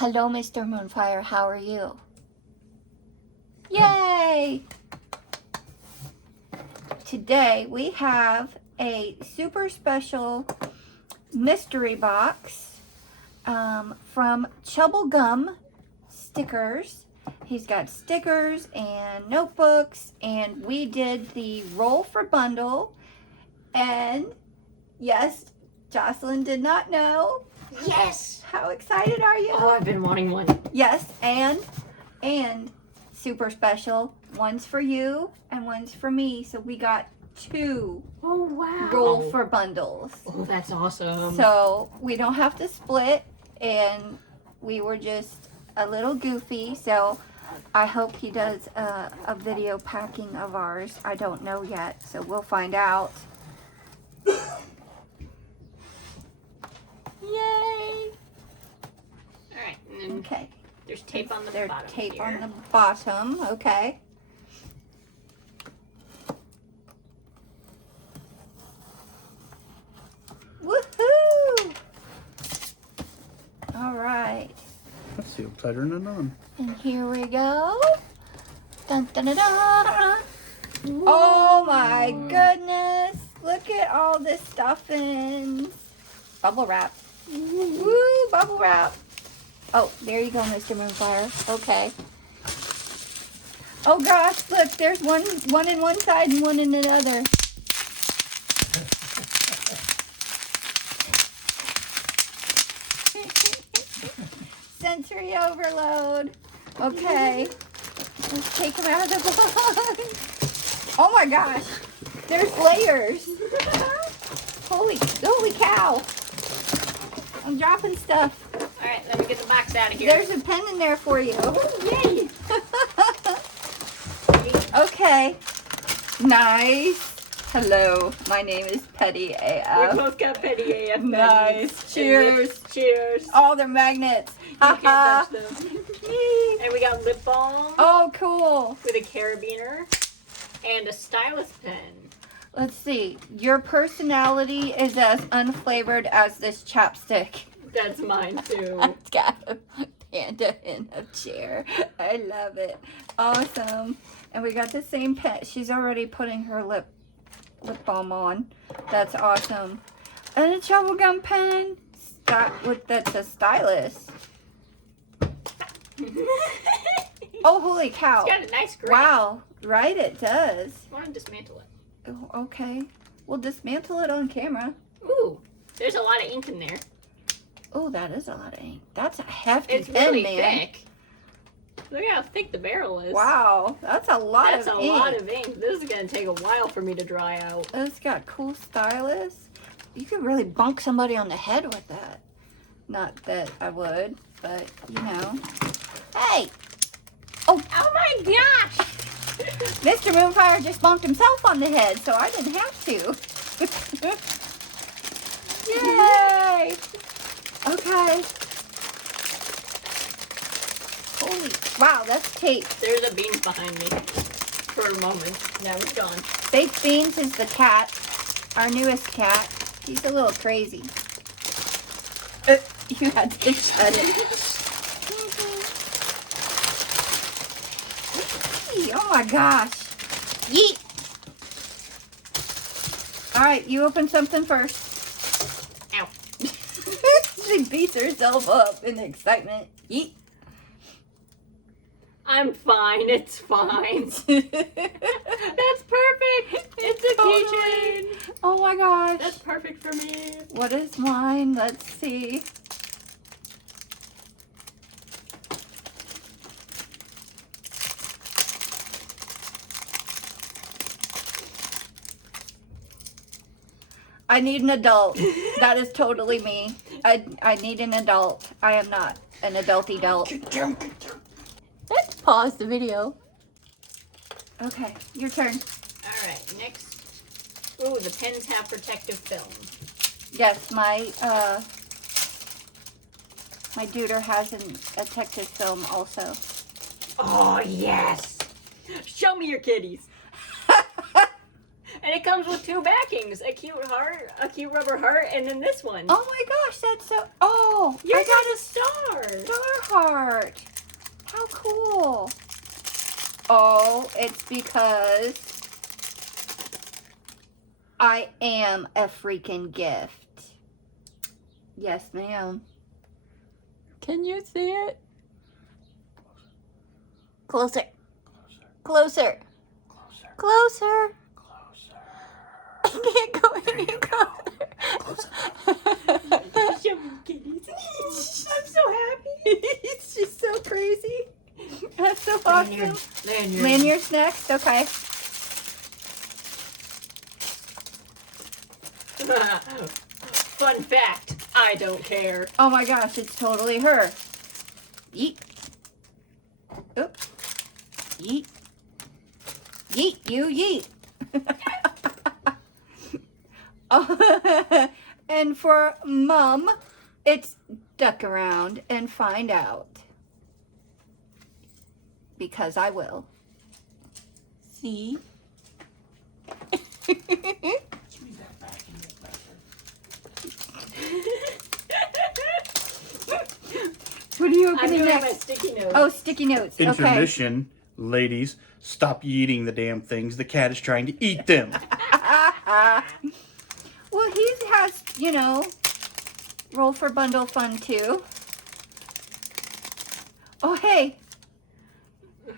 Hello, Mr. Moonfire. How are you? Yay! Today we have a super special mystery box from Chubblegum Stickers. He's got stickers and notebooks, and we did the roll for bundle. And yes, Jocelyn did not know. Yes! How excited are you? Oh, I've been wanting one. Yes, and super special. One's for you and one's for me. So we got two roll for bundles. Oh, that's awesome. So we don't have to split, and we were just a little goofy. So I hope he does a video packing of ours. I don't know yet, so we'll find out. Yay! Alright, and then Okay. there's tape on the There's bottom tape here. on the bottom. Okay. Woohoo! All right. Let's see, upside down and on. And here we go. Dun, dun, dun, dun. Oh my goodness. Look at all this stuffings. Bubble wrap. Woo, bubble wrap. Oh, there you go, Mr. Moonfire. Okay. Oh gosh, look, there's one in one side and one in the other. Sensory overload. Okay. Let's take them out of the box. Oh my gosh. There's layers. Holy cow. I'm dropping stuff. Alright, let me get the box out of here. There's a pen in there for you. Oh, yay! Okay. Nice. Hello. My name is Petty AF. We both got petty AF. Nice. Cheers. Cheers. Oh, they're magnets. You can't touch them. And we got lip balm. Oh, cool. With a carabiner and a stylus pen. Let's see. Your personality is as unflavored as this chapstick. That's mine too. It's got a panda in a chair. I love it. Awesome. And we got the same pen. She's already putting her lip balm on. That's awesome. And a Chubblegum pen. That's a stylus. Oh, holy cow. It's got a nice grip. Wow. Right, it does. I want to dismantle it. Oh, okay. We'll dismantle it on camera. Ooh, there's a lot of ink in there. Oh, that is a lot of ink. That's a hefty It's pen, really man. thick. Look how thick the barrel is. Wow, that's a lot That's of a ink. lot of ink. This is going to take a while for me to dry out. It's got cool stylus. You could really bunk somebody on the head with that. Not that I would, but you know. Hey! Oh my gosh! Mr. Moonfire just bonked himself on the head, so I didn't have to. Yay! Okay. Holy, wow, that's tape. There's a beans behind me for a moment. Now it's gone. Baked Beans is the cat, our newest cat. He's a little crazy. You had to shut it. Oh my gosh. Yeet. All right, you open something first. Ow. She beats herself up in excitement. Yeet. I'm fine. It's fine. That's perfect. It's a keychain. Oh my gosh. That's perfect for me. What is mine? Let's see. I need an adult. That is totally me. I need an adult. I am not an adult. Let's pause the video. Okay, your turn. Alright, next. Ooh, the pens have protective film. Yes, my duder has a protective film also. Oh, yes! Show me your kitties. And it comes with 2 backings. A cute heart, a cute rubber heart, and then this one. Oh my gosh, that's so... Oh, Yours I got has a star. star heart. How cool. Oh, it's because I am a freaking gift. Yes, ma'am. Can you see it? Closer. Closer. Closer. I can't go any closer. Show me kitties. I'm so happy. She's so crazy. That's so awesome. Lanyard's next? Okay. Fun fact, I don't care. Oh my gosh, it's totally her. Yeet. Oop. Yeet. Yeet, you yeet. Oh, and for Mom, it's duck around and find out. Because I will. See? What are you I'm opening doing my next? sticky notes. Oh, sticky notes. Okay. Intermission, ladies. Stop eating the damn things. The cat is trying to eat them. Well, he has, you know, roll for bundle fun too. Oh, hey.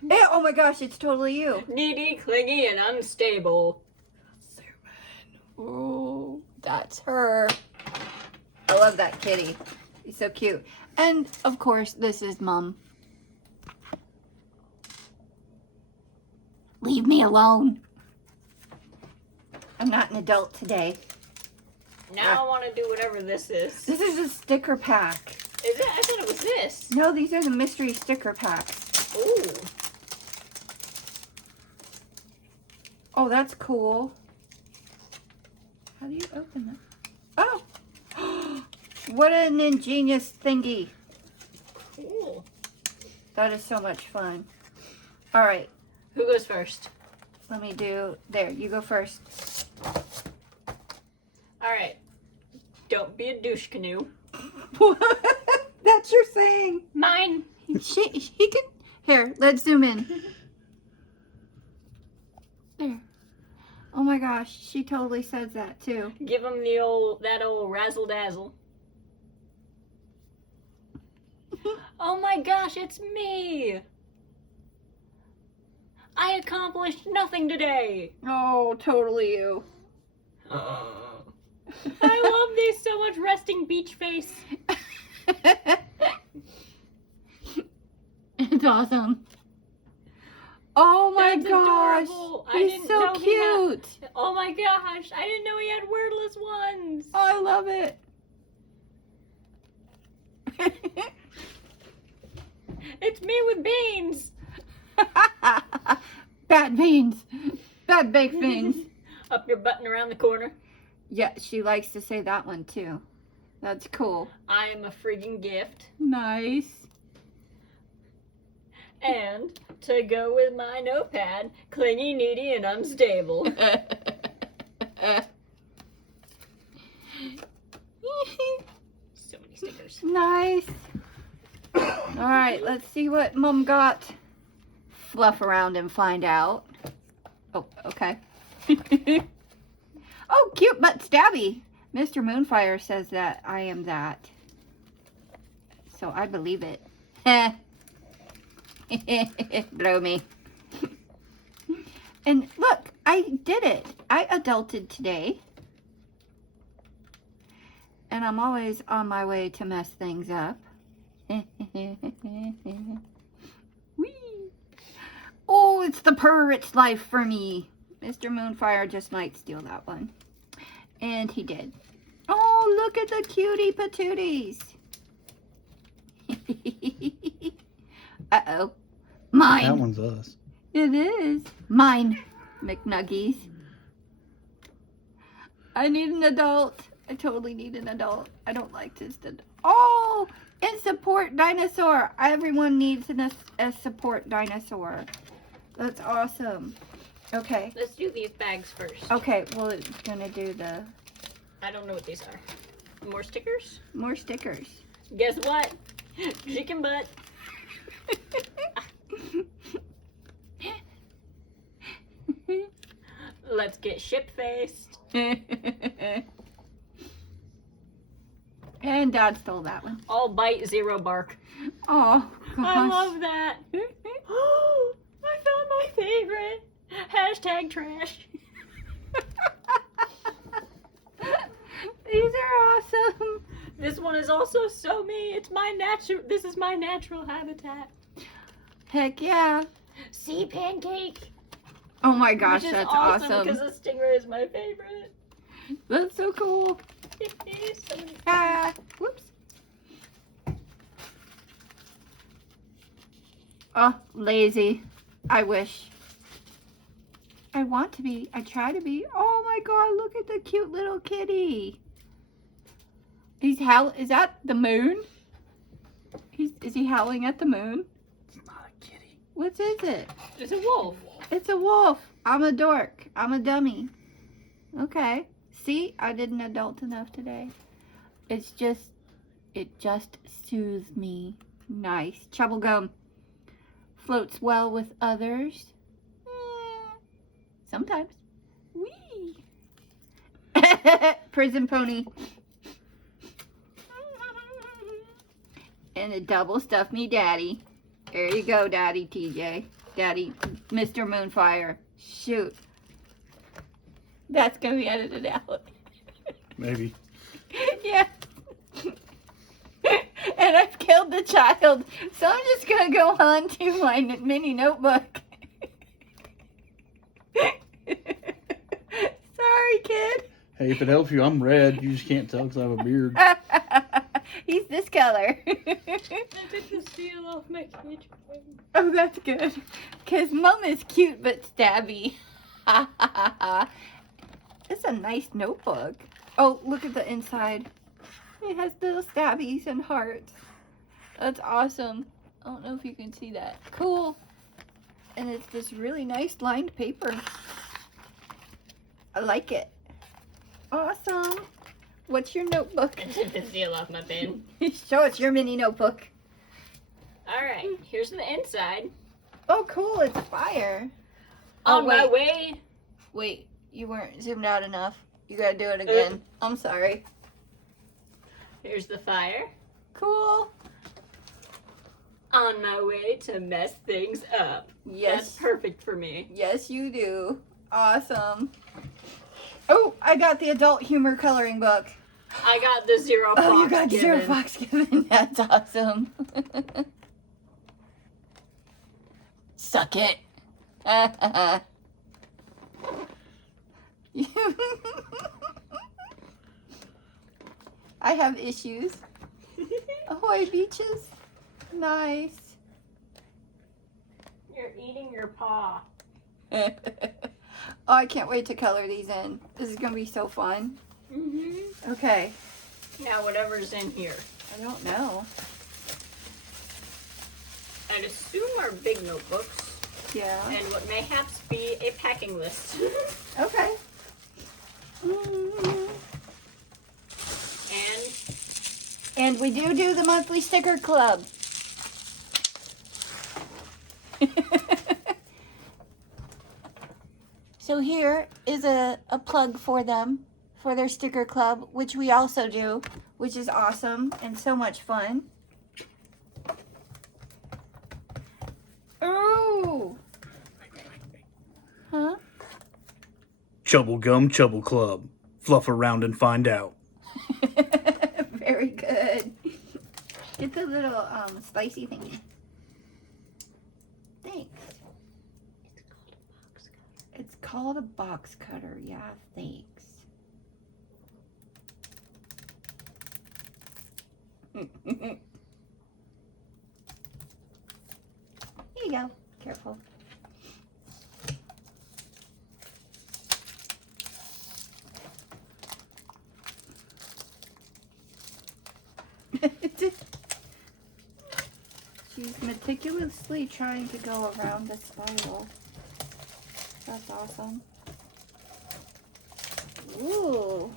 Hey, oh my gosh, it's totally you. Needy, clingy, and unstable. Oh, that's her. I love that kitty. He's so cute. And, of course, this is Mom. Leave me alone. I'm not an adult today. Now I want to do whatever this is. This is a sticker pack. Is it? I thought it was this. No, these are the mystery sticker packs. Ooh. Oh, that's cool. How do you open them? Oh! What an ingenious thingy. Cool. That is so much fun. All right. Who goes first? Let me do... There, you go first. All right. Don't be a douche canoe. That's your saying. Mine. He can... Here, let's zoom in. There. Oh my gosh, she totally says that too. Give him that old razzle dazzle. Oh my gosh, it's me. I accomplished nothing today. Oh, totally you. I love these so much, resting beach face. It's awesome. Oh my That's gosh. adorable. He's so cute. Oh my gosh, I didn't know he had wordless ones. Oh, I love it. It's me with beans. Bad beans. Bad baked beans. Up your butt and around the corner. Yeah, she likes to say that one too. That's cool. I am a freaking gift. Nice. And to go with my notepad, clingy, needy, and unstable. So many stickers. Nice. All right, let's see what Mom got. Fluff around and find out. Oh, okay. Oh, cute but stabby. Mr. Moonfire says that I am that. So I believe it. Blow me. And look, I did it. I adulted today. And I'm always on my way to mess things up. Whee! Oh, it's the pirate's life for me. Mr. Moonfire just might steal that one. And he did. Oh, look at the cutie patooties. Uh-oh. Mine. That one's us. It is. Mine, McNuggies. I need an adult. I totally need an adult. I don't like this. Oh, and support dinosaur. Everyone needs a support dinosaur. That's awesome. Okay. Let's do these bags first. Okay, well, it's gonna do the I don't know what these are. More stickers? more stickers. Guess what? Chicken butt. Let's get ship-faced. And Dad stole that one. All bite, zero bark. Oh, gosh. I love that. Oh, I found my favorite. Hashtag trash. These are awesome. This one is also so me. It's my natural. This is my natural habitat. Heck yeah. Sea pancake. Oh my gosh, Which is that's awesome. awesome. Because the stingray is my favorite. That's so cool. So many- Ah, whoops. Oh, lazy. I wish. I want to be. I try to be. Oh my god, look at the cute little kitty. Is that the moon? Is he howling at the moon? It's not a kitty. What is it? It's a wolf. It's a wolf. I'm a dork. I'm a dummy. Okay. See, I didn't adult enough today. It just soothes me. Nice. Trouble gum. Floats well with others. Sometimes. Wee. Prison pony. And a double stuff me daddy. There you go, Daddy TJ. Daddy, Mr. Moonfire. Shoot. That's going to be edited out. Maybe. Yeah. And I've killed the child. So I'm just going to go on to my mini notebook. Sorry, kid. Hey, if it helps you, I'm red. You just can't tell because I have a beard. He's this color. I took the seal off my keychain. Oh, that's good. Because Mom is cute but stabby. It's a nice notebook. Oh, look at the inside. It has little stabbies and hearts. That's awesome. I don't know if you can see that. Cool. And it's this really nice lined paper. I like it. Awesome. What's your notebook? I took the seal off my pen. Show us your mini notebook. Alright, here's the inside. Oh, cool. It's fire. On my wait. way. Wait, you weren't zoomed out enough. You gotta do it again. I'm sorry. Here's the fire. Cool. On my way to mess things up. Yes. That's perfect for me. Yes, you do. Awesome. Oh, I got the adult humor coloring book. I got the zero fox Oh, you got given. zero fox given. That's awesome. Suck it. I have issues. Ahoy, beaches. Nice. You're eating your paw. Oh, I can't wait to color these in. This is going to be so fun. Mm-hmm. Okay. Now whatever's in here. I don't know. I'd assume are big notebooks. Yeah. And what mayhaps be a packing list. Okay. And we do the monthly sticker club. So here is a plug for them, for their sticker club, which we also do, which is awesome and so much fun. Oh! Huh? Chubble Gum Chubble Club. Fluff around and find out. Very good. Get the little spicy thingy. Thanks. It's called a box cutter. Yeah, thanks. Here you go. Careful. She's meticulously trying to go around the spiral. That's awesome. Ooh.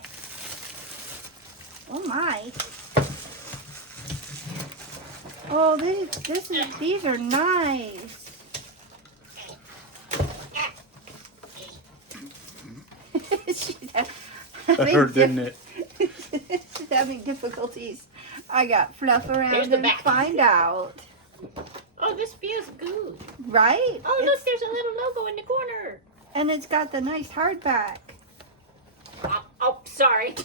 Oh my. Oh, these are nice. She's That hurt, didn't it? She's having difficulties. I got fluff Here's around the and back. find out. Oh, this feels good. Right? Oh, look, there's a little logo in the corner. And it's got the nice hardback. Oh, sorry.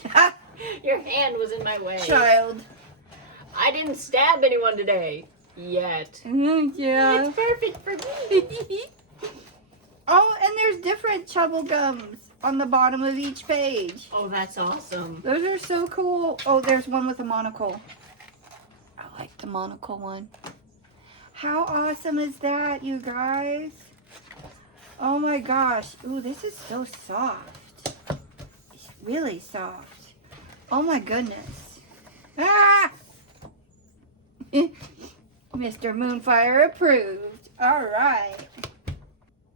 Your hand was in my way. Child. I didn't stab anyone today. Yet. Yeah. It's perfect for me. Oh, and there's different chubble gums on the bottom of each page. Oh, that's awesome. Those are so cool. Oh, there's one with a monocle. I like the monocle one. How awesome is that, you guys? Oh my gosh. Ooh, this is so soft. It's really soft. Oh my goodness. Ah! Mr. Moonfire approved. All right.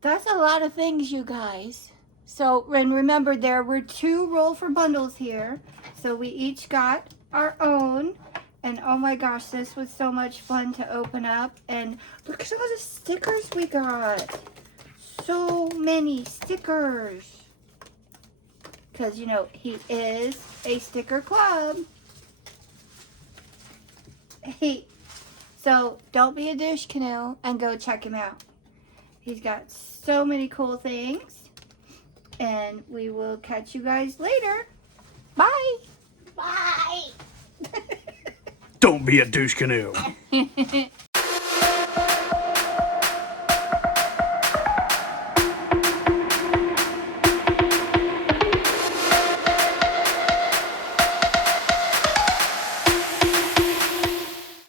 That's a lot of things, you guys. So, and remember, there were 2 roll for bundles here. So we each got our own. And oh my gosh, this was so much fun to open up. And look at all the stickers we got. So many stickers. Because, you know, he is a sticker club. So don't be a douche canoe and go check him out. He's got so many cool things. And we will catch you guys later. Bye. Bye. Don't be a douche canoe.